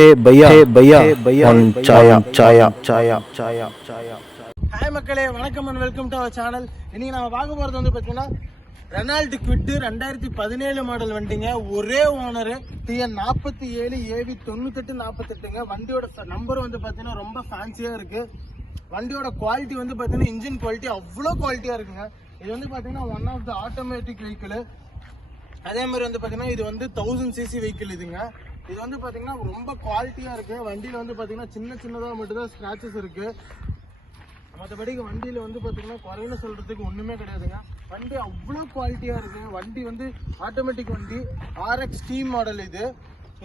Hi மக்களே, வணக்கம் and welcome to our channel. இன்னைக்கு நம்ம பார்க்க போறது வந்து பாத்தீங்கன்னா ரெனால்ட் குவிட் 2017 மாடல் வண்டிங்க. ஒரே ஓனர், TN 47 AV 9848ங்க. வண்டியோட நம்பர் வந்து பாத்தீங்கன்னா ரொம்ப ஃபேன்சியா இருக்கு. வண்டியோட குவாலிட்டி வந்து பாத்தீங்கன்னா இன்ஜின் குவாலிட்டி அவ்வளோ குவாலிட்டியா இருக்குங்க. இது வந்து பாத்தீங்கன்னா one of the automatic vehicle. அதே மாதிரி வந்து பாத்தீங்கன்னா இது வந்து 1000cc வெஹிக்கிள் இதுங்க. இது வந்து பாத்தீங்கன்னா ரொம்ப குவாலிட்டியா இருக்கு. வண்டியில வந்து பாத்தீங்கன்னா சின்னதாக மட்டும்தான் ஸ்கிராச்சஸ் இருக்கு. மற்றபடிக்கு வண்டியில வந்து பாத்தீங்கன்னா குறையில சொல்றதுக்கு ஒண்ணுமே கிடையாதுங்க. வண்டி அவ்வளோ குவாலிட்டியா இருக்கு. வண்டி வந்து ஆட்டோமேட்டிக் வண்டி, RX ஸ்டீம் மாடல். இது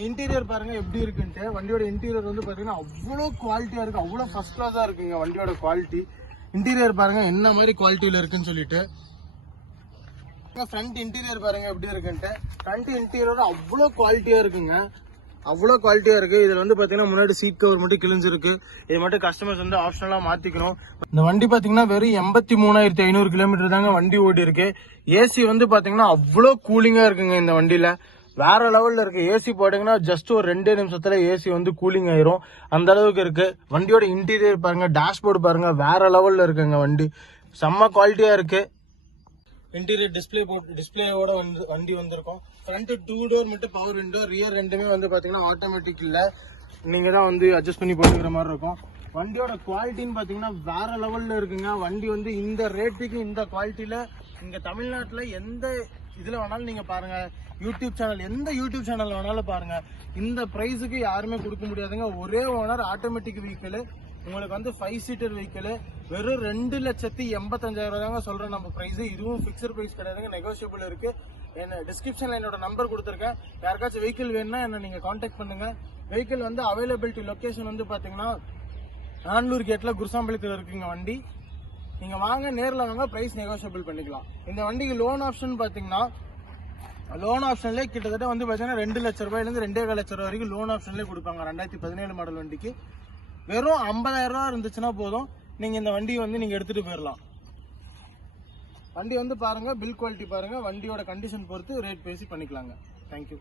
இன்டீரியர் பாருங்க எப்படி இருக்குன்ட்டு. வண்டியோட இன்டீரியர் வந்து பாத்தீங்கன்னா அவ்வளோ குவாலிட்டியா இருக்கு, அவ்வளோ ஃபர்ஸ்ட் கிளாஸா இருக்குங்க. வண்டியோட குவாலிட்டி இன்டீரியர் பாருங்க என்ன மாதிரி குவாலிட்டியில இருக்குன்னு சொல்லிட்டு. ஃப்ரண்ட் இன்டீரியர் பாருங்க எப்படி இருக்குன்ட்டு. ஃப்ரண்ட் இன்டீரியர் அவ்வளோ குவாலிட்டியா இருக்குங்க, அவ்வளோ குவாலிட்டியா இருக்கு. இதுல வந்து பாத்தீங்கன்னா முன்னாடி சீட் கவர் மட்டும் கிழிஞ்சிருக்கு. இது மட்டும் கஸ்டமர்ஸ் வந்து ஆப்ஷனலா மாத்திக்கணும். இந்த வண்டி பாத்தீங்கன்னா வெறும் 83,500 கிலோமீட்டர் தாங்க வண்டி ஓடி இருக்கு. ஏசி வந்து பாத்தீங்கன்னா அவ்வளோ கூலிங்கா இருக்குங்க இந்த வண்டியில. வேற லெவல்ல இருக்கு. ஏசி போட்டீங்கன்னா ஜஸ்ட் ஒரு 2 நிமிஷத்துல ஏசி வந்து கூலிங் ஆயிரும், அந்த அளவுக்கு இருக்கு. வண்டியோட இன்டீரியர் பாருங்க, டேஷ்போர்டு பாருங்க, வேற லெவல்ல இருக்குங்க. வண்டி செம்ம குவாலிட்டியா இருக்கு. இன்டீரியர் டிஸ்பிளேயோட வண்டி வந்திருக்கும். ஃப்ரண்ட் 2 டோர் மட்டும் பவர் விண்டோ, ரியர் ரெண்டுமே வந்து பாத்தீங்கன்னா ஆட்டோமேட்டிக் இல்ல, நீங்க தான் வந்து அட்ஜஸ்ட் பண்ணி போட்டுக்கிற மாதிரி இருக்கும். வண்டியோட குவாலிட்டின்னு பாத்தீங்கன்னா வேற லெவல்ல இருக்குங்க. வண்டி வந்து இந்த ரேட்டுக்கு இந்த குவாலிட்டியில இங்க தமிழ்நாட்டுல எந்த இதுல வேணாலும் நீங்க பாருங்க, யூடியூப் சேனல் எந்த யூடியூப் சேனல் வேணாலும் பாருங்க, இந்த பிரைஸுக்கு யாருமே கொடுக்க முடியாதுங்க. ஒரே ஓனர் ஆட்டோமேட்டிக் வெஹிக்கிள், உங்களுக்கு வந்து 5 சீட்டர் வெஹிக்கிள் வெறும் 2,85,000 தாங்க சொல்றேன் நம்ம பிரைஸ். இதுவும் பிக்சர் பிரைஸ் கிடையாதுங்க, நெகோசியபிள் இருக்கு. என்ன டிஸ்கிரிப்ஷன்ல என்னோட நம்பர் கொடுத்துருக்கேன். யாருக்காச்சும் வெஹிக்கிள் வேணும்னா என்ன நீங்க கான்டாக்ட் பண்ணுங்க. வெஹிக்கிள் வந்து அவைலபிலிட்டி லொகேஷன் வந்து பாத்தீங்கன்னா ஆண்டூர் கேட்ல குருசாம்பலத்தில் இருக்குங்க வண்டி. நீங்க வாங்க, நேரில் வாங்க, பிரைஸ் நெகோசியபிள் பண்ணிக்கலாம். இந்த வண்டிக்கு லோன் ஆப்ஷன் பாத்தீங்கன்னா லோன் ஆப்ஷன்லேயே கிட்டத்தட்ட வந்து பாத்தீங்கன்னா 2 லட்ச ரூபாயிலிருந்து 2.25 லட்ச ரூபாய் வரைக்கும் லோன் ஆப்ஷன்லேயே கொடுப்பாங்க. 2017 மாடல் வண்டிக்கு வெறும் 50,000 ரூபா இருந்துச்சுன்னா போதும், நீங்க இந்த வண்டியை வந்து நீங்க எடுத்துட்டு போயிடலாம். வண்டி வந்து பாருங்க, பில் குவாலிட்டி பாருங்க, வண்டியோட கண்டிஷன் பொறுத்து ரேட் பேசி பண்ணிக்கலாங்க. தேங்க்யூ.